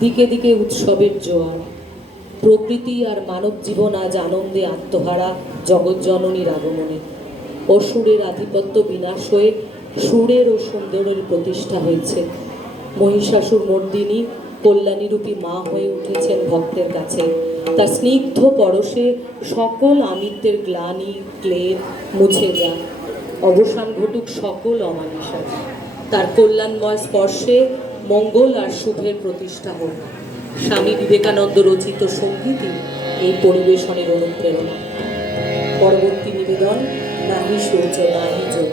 দিকে দিকে উৎসবের জোয়ার। প্রকৃতি আর মানব জীবন আজ আনন্দে আত্মহারা জগৎজননীর আগমনে। অসুরের আধিপত্য বিনাশ হয়ে সুরের ও সুন্দরের প্রতিষ্ঠা হয়েছে। মহিষাসুর মর্দিনী কল্যাণীরূপী মা হয়ে উঠেছেন ভক্তের কাছে। তার স্নিগ্ধ পরশে সকল আমিত্বের গ্লানি ক্লেদ মুছে যান। অবসান ঘটুক সকল অমানিসার। তার কল্যাণময় স্পর্শে মঙ্গল আর শুভের প্রতিষ্ঠা হোক। স্বামী বিবেকানন্দ রচিত সঙ্গীতই এই পরিবেশনের অনুপ্রেরণা। পরবর্তী নিবেদন, নাহি সূর্য নাহি যোগ।